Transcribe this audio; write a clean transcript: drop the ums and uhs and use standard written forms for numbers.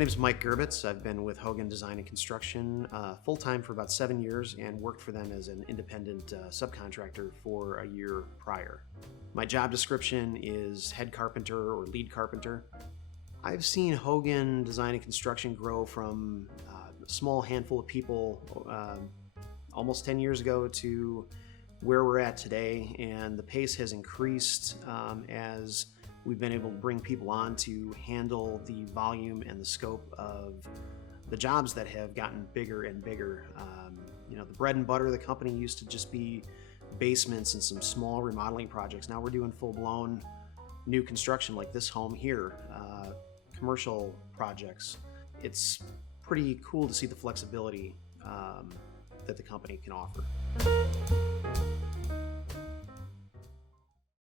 name is Mike Gerbitz. I've been with Hogan Design Construction full-time for about 7 years and worked for them as an independent subcontractor for a year prior. My job description is head carpenter or lead carpenter. I've seen Hogan Design and Construction grow from a small handful of people almost 10 years ago to where we're at today, and the pace has increased as we've been able to bring people on to handle the volume and the scope of the jobs that have gotten bigger and bigger. The bread and butter of the company used to just be basements and some small remodeling projects. Now we're doing full-blown new construction like this home here, commercial projects. It's pretty cool to see the flexibility that the company can offer.